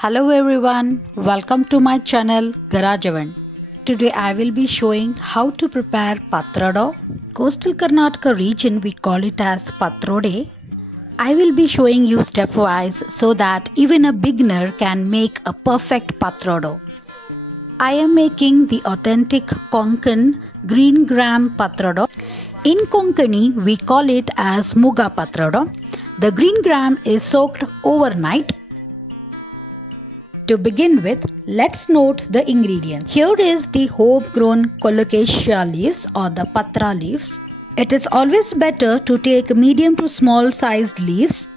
Hello everyone, welcome to my channel Garajavan. Today I will be showing how to prepare patrado. Coastal Karnataka region we call it as patrode. I will be showing you stepwise so that even a beginner can make a perfect patrado. I am making the authentic Konkan green gram patrado. In Konkani we call it as Muga patrado. The green gram is soaked overnight. To begin with, let's note the ingredients. Here is the homegrown colocasia leaves or the patra leaves. It is always better to take medium to small sized leaves.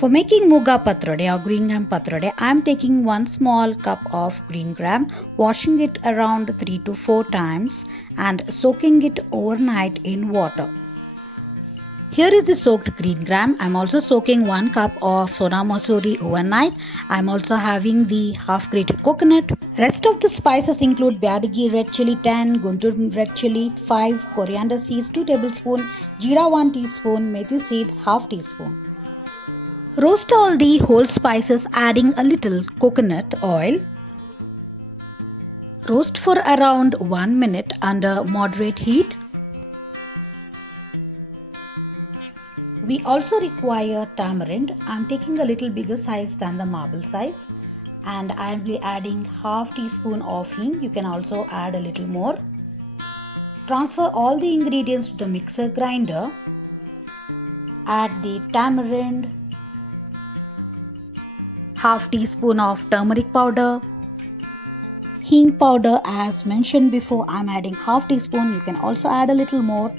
For making muga patrade or green gram patrade, I am taking 1 small cup of green gram, washing it around 3 to 4 times and soaking it overnight in water. Here is the soaked green gram. I am also soaking 1 cup of Sona Masuri overnight. I am also having the half grated coconut. Rest of the spices include Byadagi red chili 10, Guntur red chili 5, coriander seeds 2 tablespoons, jeera 1 teaspoon, methi seeds half teaspoon. Roast all the whole spices adding a little coconut oil. Roast for around 1 minute under moderate heat. We also require tamarind. I am taking a little bigger size than the marble size, and I will be adding half teaspoon of hing. You can also add a little more. Transfer all the ingredients to the mixer grinder. Add the tamarind, half teaspoon of turmeric powder, hing powder as mentioned before. I am adding half teaspoon. You can also add a little more.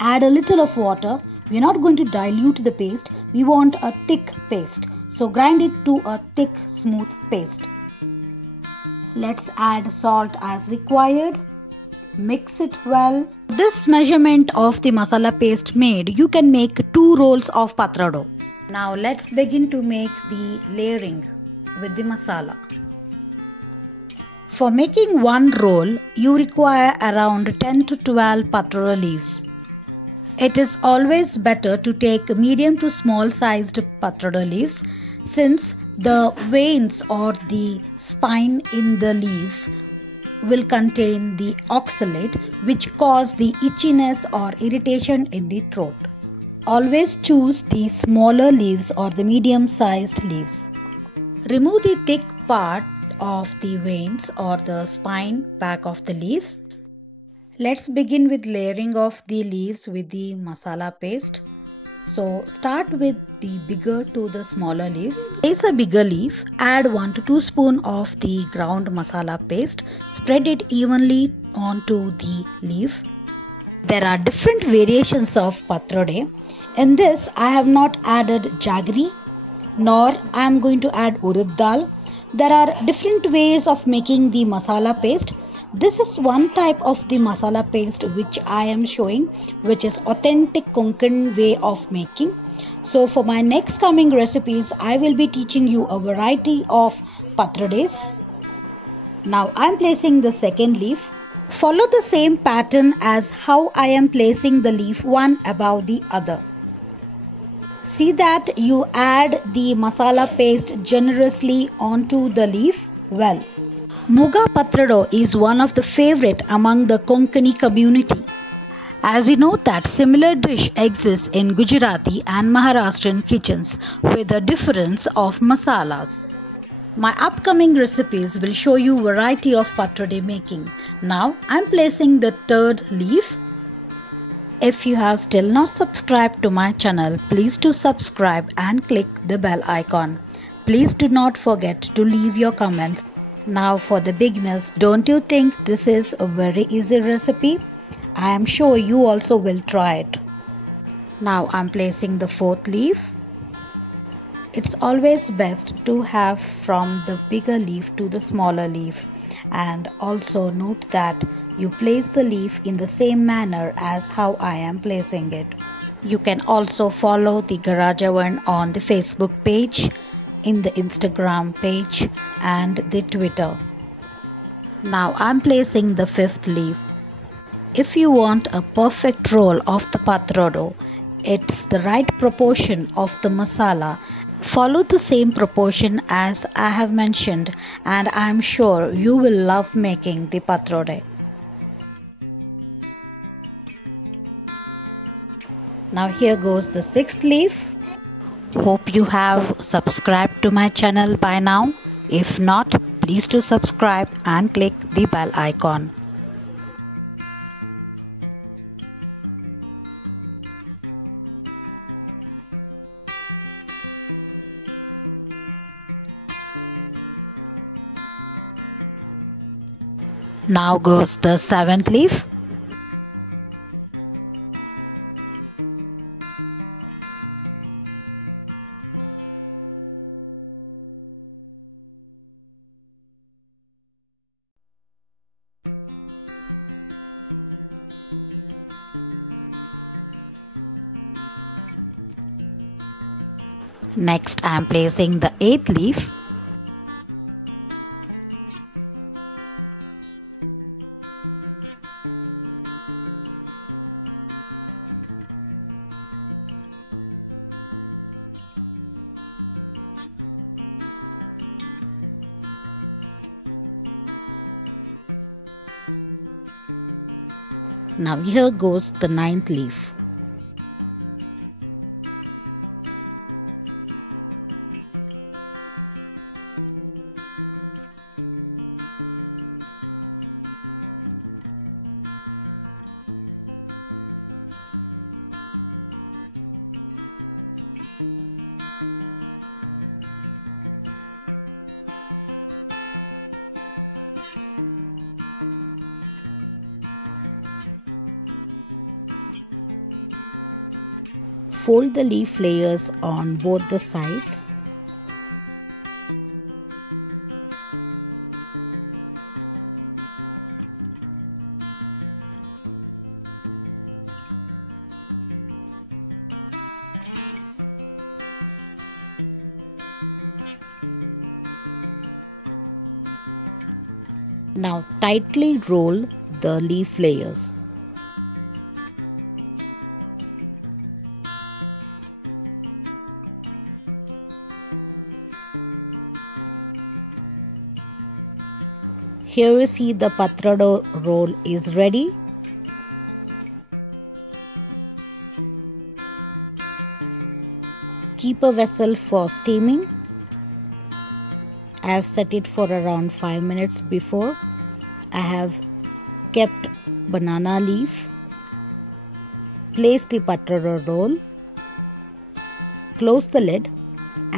Add a little of water. We are not going to dilute the paste. We want a thick paste. So grind it to a thick, smooth paste. Let's add salt as required. Mix it well. This measurement of the masala paste made, you can make 2 rolls of patrado. Now let's begin to make the layering with the masala. For making 1 roll, you require around 10 to 12 patrado leaves. It is always better to take medium to small sized patrado leaves since the veins or the spine in the leaves will contain the oxalate which cause the itchiness or irritation in the throat. Always choose the smaller leaves or the medium sized leaves. Remove the thick part of the veins or the spine back of the leaves. Let's begin with layering of the leaves with the masala paste. So start with the bigger to the smaller leaves. Place a bigger leaf, add 1 to 2 spoon of the ground masala paste, spread it evenly onto the leaf. There are different variations of patrade. In this I have not added jaggery nor I am going to add urad dal. There are different ways of making the masala paste. This is one type of the masala paste which I am showing, which is authentic Konkan way of making. So for my next coming recipes, I will be teaching you a variety of patrades. Now I am placing the second leaf. Follow the same pattern as how I am placing the leaf one above the other. See that you add the masala paste generously onto the leaf well. Muga patrado is one of the favorite among the Konkani community. As you know that similar dish exists in Gujarati and Maharashtrian kitchens with a difference of masalas. My upcoming recipes will show you variety of patrade making. Now I am placing the third leaf. If you have still not subscribed to my channel, please do subscribe and click the bell icon. Please do not forget to leave your comments. Now for the beginners, don't you think this is a very easy recipe? I am sure you also will try it. Now I am placing the fourth leaf. It's always best to have from the bigger leaf to the smaller leaf. And also note that you place the leaf in the same manner as how I am placing it. You can also follow the Garajavan on the Facebook page, in the Instagram page and the Twitter. Now I am placing the fifth leaf. If you want a perfect roll of the patrado, it's the right proportion of the masala Follow the same proportion as I have mentioned, and I am sure you will love making the patrode. Now here goes the sixth leaf. Hope you have subscribed to my channel by now. If not, please do subscribe and click the bell icon. Now goes the seventh leaf. Next, I am placing the eighth leaf. Now here goes the ninth leaf. Fold the leaf layers on both the sides. Now tightly roll the leaf layers. Here you see the patrado roll is ready. Keep a vessel for steaming. I have set it for around 5 minutes before. I have kept banana leaf. Place the patrado roll. Close the lid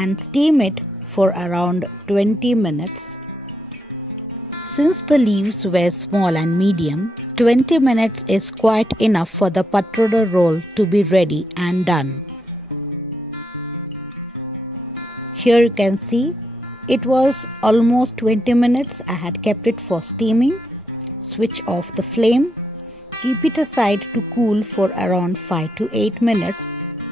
and steam it for around 20 minutes. Since the leaves were small and medium, 20 minutes is quite enough for the patrado roll to be ready and done. Here you can see it was almost 20 minutes. I had kept it for steaming. Switch off the flame. Keep it aside to cool for around 5 to 8 minutes.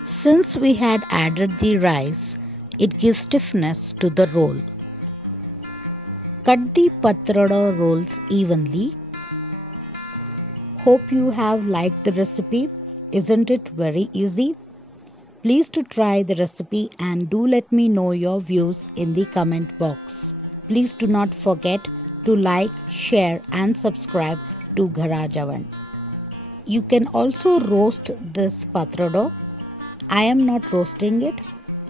Since we had added the rice, it gives stiffness to the roll. Cut the patrado rolls evenly. Hope you have liked the recipe. Isn't it very easy? Please do try the recipe and do let me know your views in the comment box. Please do not forget to like, share and subscribe to Gharajavan. You can also roast this patrado. I am not roasting it.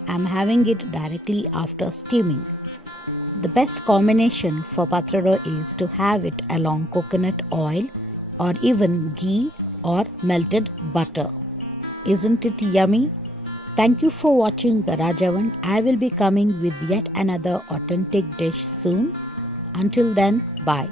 I am having it directly after steaming. The best combination for patrado is to have it along coconut oil or even ghee or melted butter. Isn't it yummy? Thank you for watching Gharajavan. I will be coming with yet another authentic dish soon. Until then, bye.